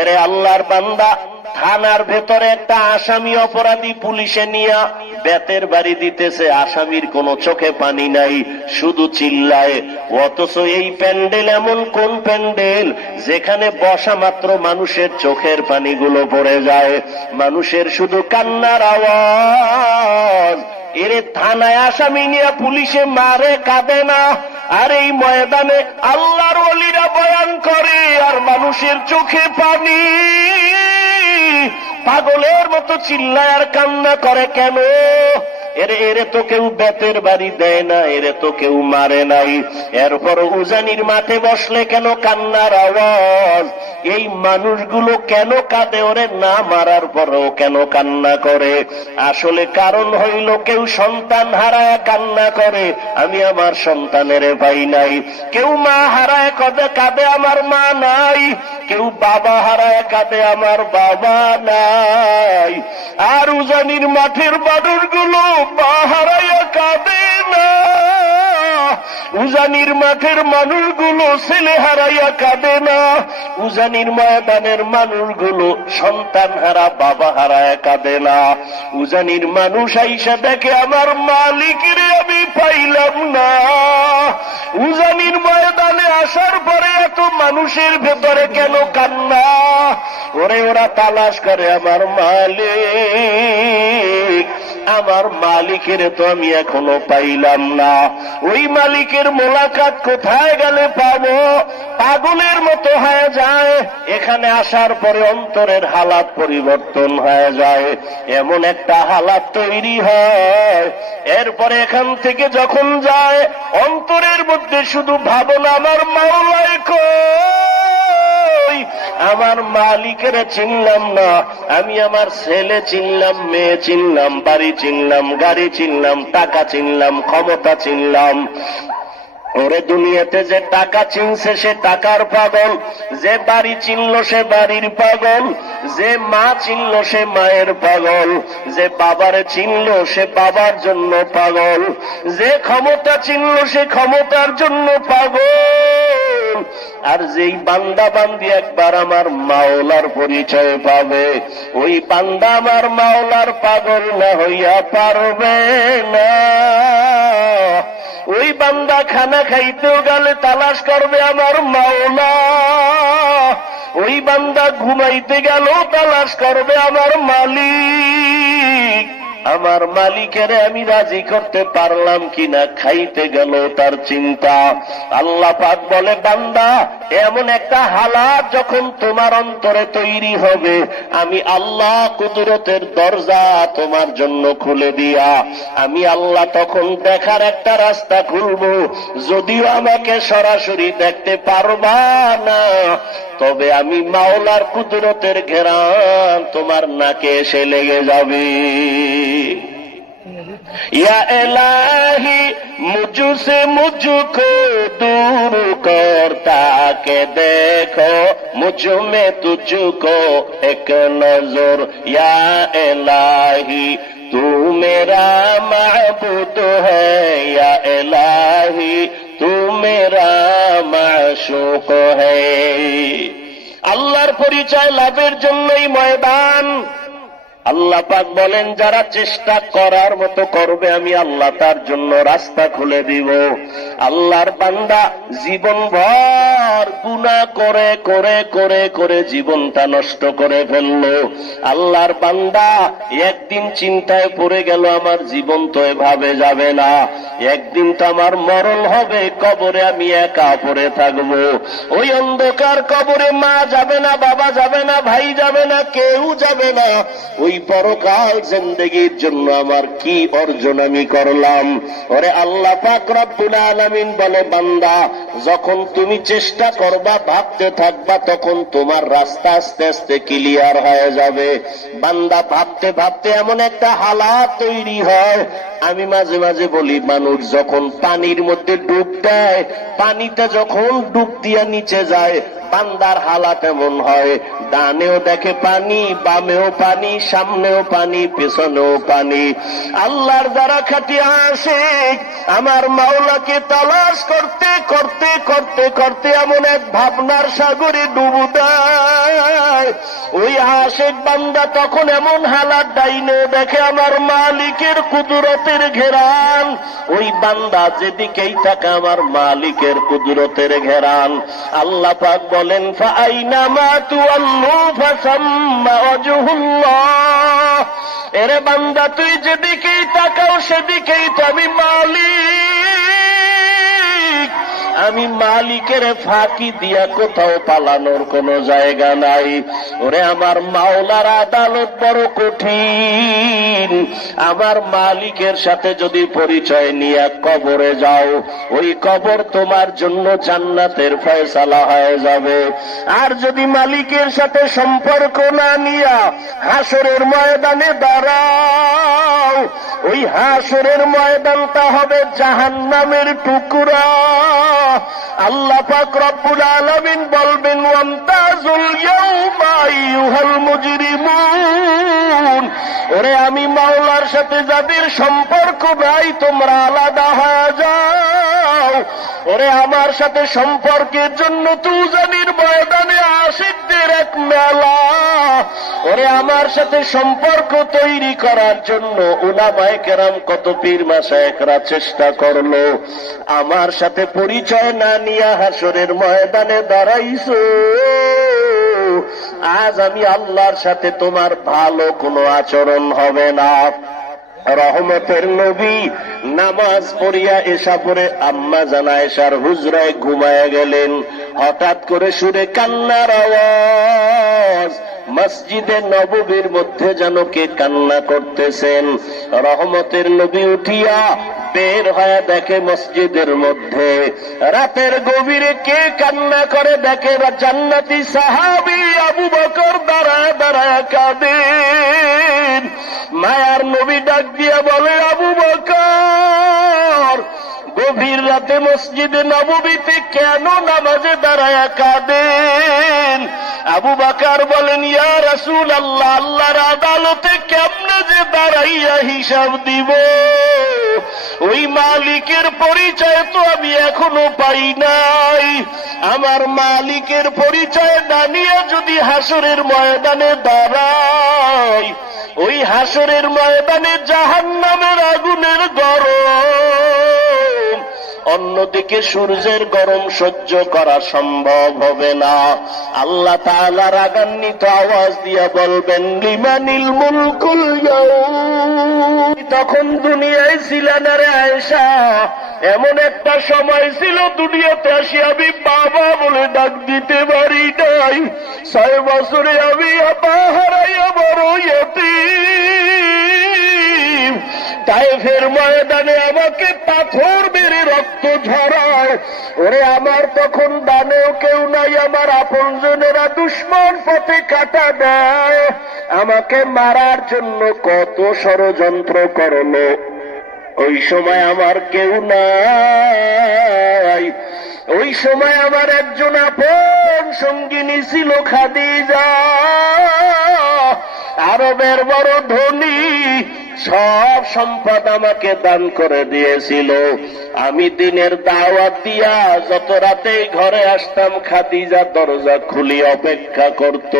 এরে আল্লাহর বান্দা, থানার ভেতরে একটা আসামি অপরাধী পুলিশে নিয়ে বেতের বাড়ি দিতেছে। আসামির কোনো চোখে পানি নাই, শুধু চিল্লায়। অথচ এই প্যান্ডেল এমন কোন প্যান্ডেল যেখানে বসা মাত্র মানুষের চোখের পানিগুলো পড়ে যায়? মানুষের শুধু কান্নার আওয়াজ। এরে থানায় আসামি নিয়ে পুলিশে মারে কাঁদে না। আর এই ময়দানে আল্লাহর অলিরা বয়ান করে, আর মানুষের চোখে পানি। পাগলের মতো চিল্লায় আর কান্না করে কেন? এরে এরে তো কেউ বেতের বাড়ি দেয় না, এরে তো কেউ মারে নাই। এরপর উজানির মাঠে বসলে কেন কান্নার আওয়াজ? এই মানুষগুলো কেন কাঁদে? ওরে, না মারার পরেও কেন কান্না করে? আসলে কারণ হইল কেউ সন্তান হারায় কান্না করে। আমি আমার সন্তানের ভাই নাই। কেউ মা হারায় কদে, কাঁদে আমার মা নাই। কেউ বাবা হারায় কাঁদে, আমার বাবা নাই। আর উজানির মাঠের বাদুরগুলো মা হারায় কাঁদে না। উজানির মাঠের মানুষগুলো ছেলে হারাইয়া কাঁদে না। উজানির ময়দানের মানুষগুলো সন্তান হারা, বাবা হারায় কাঁদে না। উজানির মানুষ আইসা দেখে, আমার মালিকের আমি পাইলাম না। উজানির ময়দানে আসার পরে এত মানুষের ভেতরে কেন কান্না? ওরে, ওরা তালাশ করে, আমার মালিক আমার মালিকের তো আমি এখনও পাইলাম না। ওই মালিকের মোলাকাত কোথায় গেলে পাবো? পাগলের মতো হয়ে যায়। এখানে আসার পরে অন্তরের হালাত পরিবর্তন হয়ে যায়। এমন একটা হালাত তৈরি হয়। এরপরে এখান থেকে যখন যায়, অন্তরের মধ্যে শুধু ভাবনা, আমার মাওলায় কই আমার মালিকের চিনলাম না। আমি আমার ছেলে চিনলাম, মেয়ে চিনলাম, বাড়ি চিনলাম, গাড়ি চিনলাম, টাকা চিনলাম, ক্ষমতা চিনলাম। ওরে দুনিয়াতে যে টাকা চিনছে সে টাকার পাগল। যে বাড়ি চিনল সে বাড়ির পাগল। যে মা চিনল সে মায়ের পাগল। যে বাবারে চিনল সে বাবার জন্য পাগল। যে ক্ষমতা চিনল সে ক্ষমতার জন্য পাগল। আর যেই বান্দা বান্দি একবার আমার মাওলার পরিচয় পাবে, ওই বান্দা আমার মাওলার পাগল না হইয়া পারবে না। ওই বান্দা খানা খাইতেও গেলে তালাশ করবে আমার মাওলা। ওই বান্দা ঘুমাইতে গেল তালাশ করবে আমার মালিক। আমার মালিকের আমি রাজি করতে পারলাম কিনা খাইতে গেল তার চিন্তা। আল্লাহ পাক বলে, বান্দা, এমন একটা হালাত যখন তোমার অন্তরে তৈরি হবে, আমি আল্লাহ কুদরতের দরজা তোমার জন্য খুলে দিয়া, আমি আল্লাহ তখন দেখার একটা রাস্তা খুলবো। যদিও আমাকে সরাসরি দেখতে পারবা না তবে আমি মাওলার কুদরতের ঘেরান, তোমার নাকে এসে লেগে যাবে। ইয়া এলাহি মুজু সে মুজু কো দূর করতা কে দেখো। মুজু মে তুজু কো এক নজর। ইয়া এলাহি, তু মেরা মাহবুদ হ্যা এলাহি। তু মেরা মাসুক আল্লাহর পরিচয় লাভের জন্যই ময়দান আল্লাহ পাক বলেন, যারা চেষ্টা করার মতো করবে, আমি আল্লাহ তার জন্য রাস্তা খুলে দিব। আল্লাহর বান্দা জীবন ভর গুণা করে করে করে করে জীবনটা নষ্ট করে ফেলল। আল্লাহর বান্দা একদিন চিন্তায় পড়ে গেল, আমার জীবন তো এভাবে যাবে না। একদিন তো আমার মরণ হবে, কবরে আমি একা পড়ে থাকব। ওই অন্ধকার কবরে মা যাবে না, বাবা যাবে না, ভাই যাবে না, কেউ যাবে না। ওই পরকাল জিন্দগির জন্য আমার কি অর্জন আমি করলাম? ওরে আল্লাহ পাক রব্বুল আলামিন বলে, বান্দা, যখন তুমি চেষ্টা করবা, ভাবতে থাকবা, তখন তোমার রাস্তা আস্তে আস্তে ক্লিয়ার হয়ে যাবে। বান্দা, ভাবতে ভাবতে এমন একটা হালাত তৈরি হয়। আমি মাঝে মাঝে বলি, মানুষ যখন পানির মধ্যে ডুব দেয় পানিতে যখন ডুব দিয়া নিচে যায়, বান্দার হালাত এমন হয়। ডানেও দেখে পানি, বামেও পানি সামনেও পানি, পেছনেও পানি। আল্লাহর দ্বারা খাটি আসে আমার মাওলাকে তালাশ করতে করতে করতে করতে এমন এক ভাবনার সাগরে ডুবু দেয়। ওই আশেক বান্দা তখন এমন হালাত ডাইনে দেখে আমার মালিকের কুদরতের ঘেরান। ওই বান্দা যেদিকেই থাকে আমার মালিকের কুদরতের ঘেরান। আল্লাহ পাক বলেন ফাইনামা তুয়াল্লু ফাসাম্মা ওয়াজহুল্লাহ। এরে বান্দা তুই যেদিকেই তাকাও সেদিকেই তো আমি মালিক। আমি মালিকের ফাঁকি দিয়া কোথাও পালানোর কোন জায়গা নাই। ওরে আমার মাওলার আদালত বড় কঠিন। আমার মালিকের সাথে যদি পরিচয় নিয়ে কবরে যাও, ওই কবর তোমার জন্য জান্নাতের ফয়সালা হয়ে যাবে। আর যদি মালিকের সাথে সম্পর্ক না নিয়া হাসরের ময়দানে দাঁড়াও, ওই হাসরের ময়দানটা হবে জাহান্নামের টুকরা। আল্লাহ পাক রব্বুল আলামিন বলবেন ওরে আমি মাওলার সাথে যাদের সম্পর্ক ভাই তোমরা আলাদা হয়ে যাও। ওরে আমার সাথে সম্পর্কের জন্য তুজানির ময়দানে আশিকদের এক মেলা। ওরে, আমার সাথে সম্পর্ক তৈরি করার জন্য উলামায়ে কেরাম কত পীর মাসায়েকরা চেষ্টা করল। আমার সাথে পরিচয় না নিয়ে হাসরের ময়দানে দাঁড়াইছো। আজ আমি আল্লাহর সাথে তোমার ভালো কোনো আচরণ হবে না। রহমতের নবী নামাজ পড়িয়া এসা পরে আম্মা জানা এসার হুজরায় ঘুমায়া গেলেন। হঠাৎ করে সুরে কান্নার আওয়াজ। মসজিদে নববীর মধ্যে যেন কে কান্না করতেছেন। রহমতের নবী উঠিয়া বের হয়ে দেখে মসজিদের মধ্যে। রাতের গভীরে কে কান্না করে দেখে জান্নাতি সাহাবি আবু বকর দাঁড়ায় দাঁড়ায় কাঁদেন। মায়ার নবী ডাক দিয়া বলে, আবু বকর গভীর রাতে মসজিদে নববীতে কেন নামাজে দাঁড়ায় কাঁদেন? আবু বাকার বলেন, ইয়া রাসূল আল্লাহ আল্লাহর আদালতে কেমনে যে দাঁড়াইয়া হিসাব দিব? ওই মালিকের পরিচয় তো আমি এখনও পাই নাই। আমার মালিকের পরিচয় দাঁড়িয়ে যদি হাসরের ময়দানে দাঁড়াই, ওই হাসরের ময়দানে জাহান নামের আগুনের গরম অন্যদিকে সূর্যের গরম সহ্য করা সম্ভব হবে না। আল্লাহ তাআলা রাগান্বিত আওয়াজ দিয়া বলবেন, লিমানিল মুলকুল। তখন দুনিয়ায় ছিলেন রে আয়েশা। এমন একটা সময় ছিল, দুনিয়াতে আসি আমি বাবা বলে ডাক দিতে পারি নাই। ছয় বছরে আমি আপা বড় তাইফের ময়দানে আমাকে পাথর মেরে রক্ত ঝরায়। ওরে আমার তখন দানেও কেউ নাই, আমার আপনজনেরা দুশ্মন পথে কাটা দেয়। আমাকে মারার জন্য কত ষড়যন্ত্র করল। ওই সময় আমার কেউ নাই। ওই সময় আমার একজন আপন সঙ্গিনী ছিল খাদিজা। আরবের বড় ধনী সব সম্পদ আমাকে দান করে দিয়েছিল। আমি দিনের দাওয়াত দিয়া যত রাতে ঘরে আসতাম, খাদিজা দরজা খুলি অপেক্ষা করত।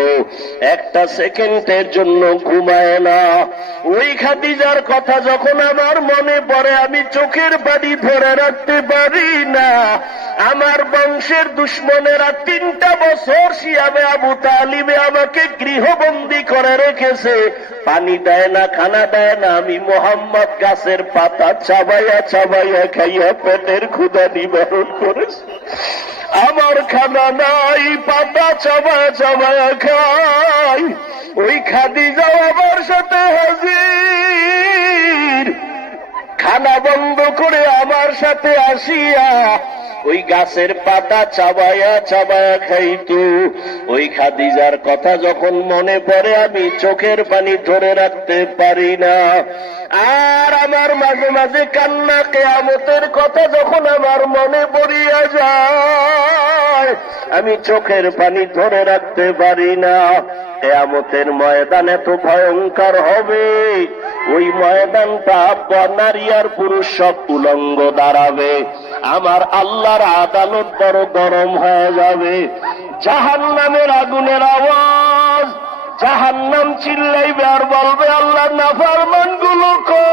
একটা সেকেন্ডের জন্য ঘুমায় না। ওই খাদিজার কথা যখন আমার মনে পড়ে, আমি চোখের বাড়ি ধরে রাখতে পারি না। আমার বংশের দুশ্মনেরা তিনটা বছর শিয়াবে আবু তালিবে আমাকে গৃহবন্দী করে রেখেছে। পানি দেয় না, খানা দেয় না, আমি মোহাম্মদ গাছের পাতা চাবাইয়া চাবাইয়া খাইয়া পেটের ক্ষুদা নিবারণ করেছি। আমার খানা নাই, পাতা চাবায়া চাবায়া খাই। ওই খাদি যাও আমার সাথে হাজির। খানা বন্ধ করে আমার সাথে আসিয়া ওই গাছের পাতা চাবায়া চাবায়া খাইতো। ওই খাদিজার কথা যখন মনে পড়ে, আমি চোখের পানি ধরে রাখতে পারি না। আর আমার মাঝে মাঝে কান্না, কেয়ামতের কথা যখন আমার মনে পড়িয়া যায়, আমি চোখের পানি ধরে রাখতে পারি না। কেয়ামতের ময়দান এত ভয়ঙ্কর হবে। ওই ময়দানটা নারী আর পুরুষ সব উলঙ্গ দাঁড়াবে। আমার আল্লাহর আদালত বড় গরম হয়ে যাবে। জাহান নামের আগুনের আওয়াজ জাহান নাম চিল্লাইবে আর বলবে, আল্লাহ নাফারমানগুলো কো